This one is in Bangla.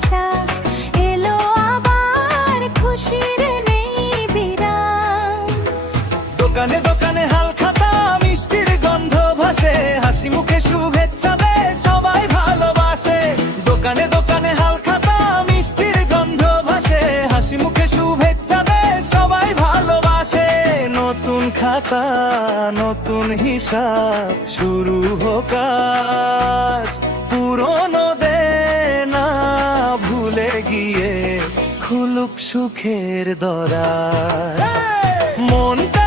আশা এলো আবার খুশির নেই বিরাম। দোকানে দোকানে হাল খাতা মিষ্টির গন্ধ ভাসে, হাসি মুখে শুভেচ্ছা দেয় সবাই ভালোবাসে। দোকানে দোকানে হাল খাতা মিষ্টির গন্ধ ভাসে, হাসি মুখে শুভেচ্ছা দেয় সবাই ভালোবাসে। নতুন খাতা নতুন হিসাব শুরু হোক আজ, পুরনো দেনা ভুলে গিয়ে খুলুক সুখের দরাজ। মনটা